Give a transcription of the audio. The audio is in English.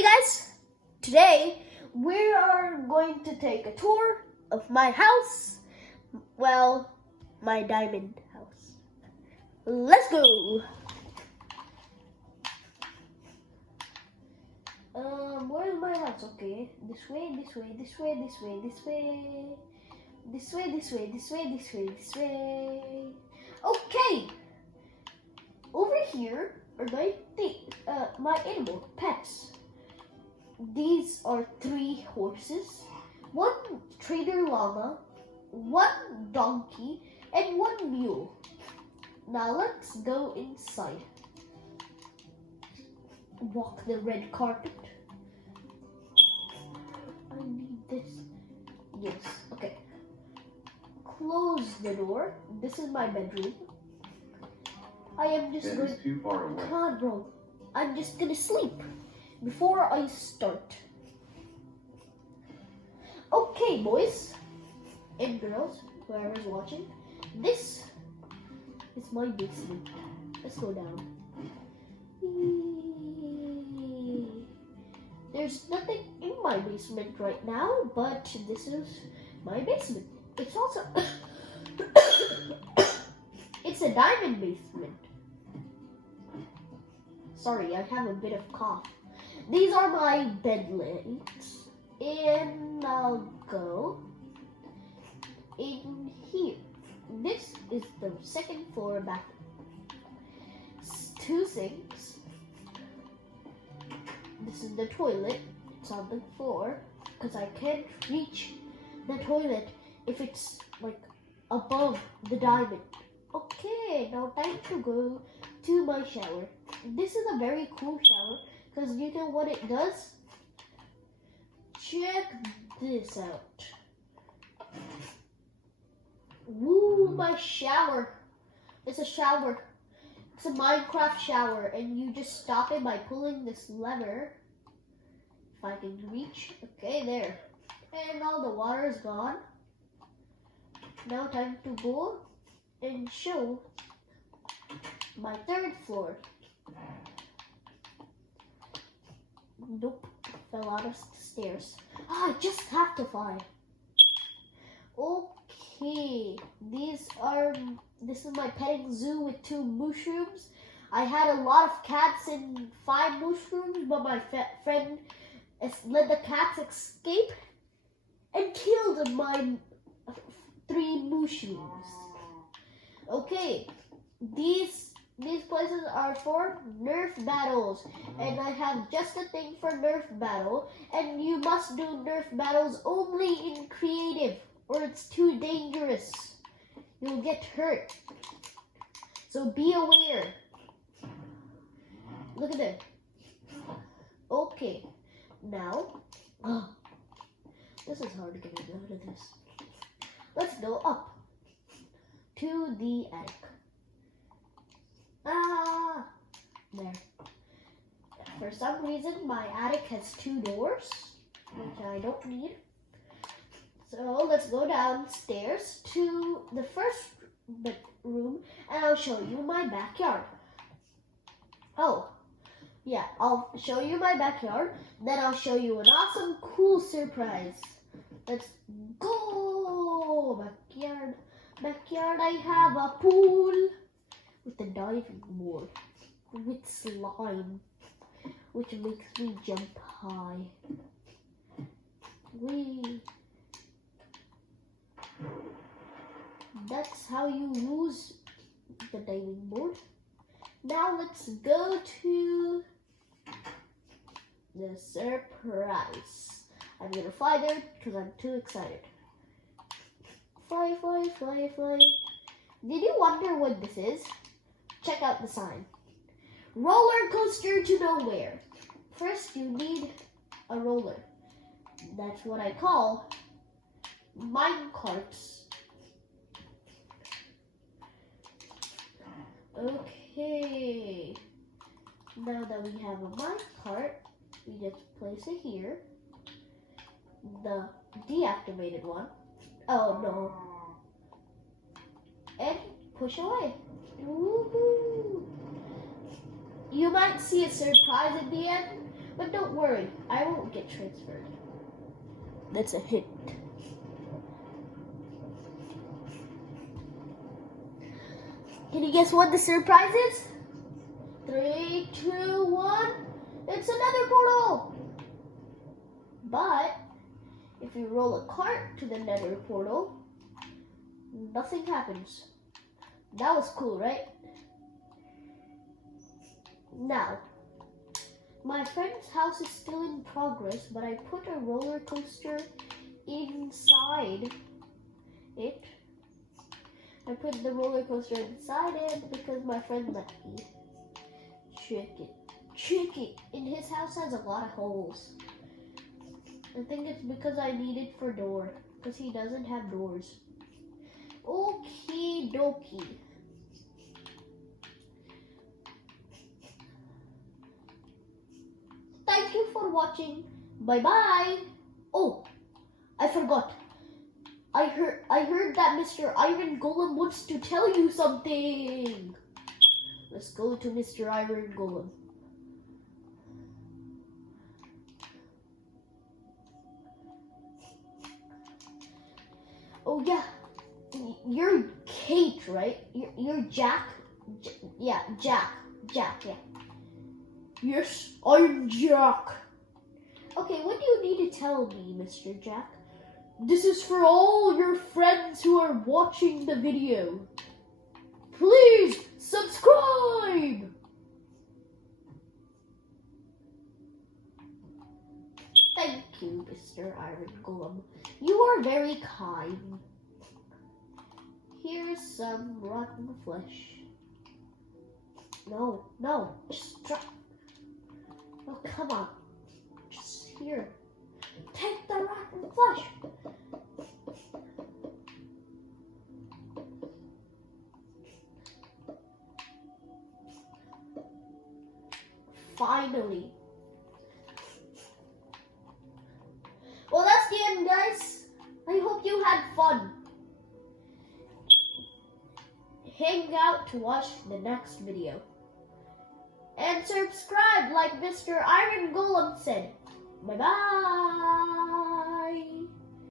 Hey guys, today we are going to take a tour of my house. Well, my diamond house. Let's go. Where's my house? Okay, this way, this way, this way, this way, this way, this way, this way, this way, this way, this way. Okay. Over here are my animal pets. These are 3 horses, 1 trader llama, 1 donkey, and 1 mule. Now let's go inside. Walk the red carpet. I need this. Yes, okay. Close the door. This is my bedroom. I am just going. Too far away. Come on, bro. I'm just gonna sleep before I start. Okay, boys and girls, whoever's watching, this is my basement. Let's go down. There's nothing in my basement right now, but this is my basement. It's also it's a diamond basement. Sorry, I have a bit of cough. These are my bed legs, and I'll go in here. This is the 2nd floor bathroom. 2 sinks. This is the toilet. It's on the floor because I can't reach the toilet if it's like above the diamond. Okay, now time to go to my shower. This is a very cool shower because you know what it does? Check this out. Woo, my shower. It's a shower. It's a Minecraft shower, and you just stop it by pulling this lever. If I can reach. Okay, there. And now the water is gone. Now time to go and show my 3rd floor. Nope, fell out of the stairs. I just have to fly. Okay, this is my petting zoo with 2 mushrooms. I had a lot of cats and 5 mushrooms, but my friend let the cats escape and killed my 3 mushrooms. Okay, these places are for Nerf battles, and I have just a thing for Nerf battle, and you must do Nerf battles only in creative, or it's too dangerous. You'll get hurt. So be aware. Look at that. Okay, now, this is hard to get out of this. Let's go up to the attic. There. For some reason, my attic has 2 doors, which I don't need. So let's go downstairs to the 1st bedroom, and I'll show you my backyard. Oh, yeah, I'll show you my backyard, then I'll show you an awesome, cool surprise. Let's go! Backyard. Backyard, I have a pool with a diving board with slime, which makes me jump high. Whee! That's how you use the diving board. Now let's go to the surprise. I'm gonna fly there because I'm too excited. Fly, fly, fly, fly. Did you wonder what this is? Check out the sign. Roller coaster to nowhere. First, you need a roller. That's what I call mine carts. Okay. Now that we have a mine cart, we just place it here. The deactivated one. Oh no. And push away. Woohoo! You might see a surprise at the end, But don't worry, I won't get transferred. That's a hint. Can you guess what the surprise is? 3, 2, 1. It's another portal! But if you roll a cart to the nether portal, nothing happens. That was cool, right? Now, my friend's house is still in progress, but I put a roller coaster inside it. I put the roller coaster inside it because my friend let me. Check it. In his house has a lot of holes. I think it's because I need it for door, because he doesn't have doors. Okie dokie. Thank you for watching. Bye bye. Oh, I forgot. I heard that Mr. Iron Golem wants to tell you something. Let's go to Mr. Iron Golem. Oh yeah, you're Kate, right? You're Jack? Yeah, Jack, yeah. Yes, I'm Jack. Okay, what do you need to tell me, Mr. Jack? This is for all your friends who are watching the video. Please subscribe! Thank you, Mr. Iron Golem. You are very kind. Here's some rotten flesh. No, just drop. Oh, come on. Just here. Take the rotten flesh. Finally. Well, that's the end, guys. I hope you had fun. Hang out to watch the next video. And subscribe like Mr. Iron Golem said. Bye-bye.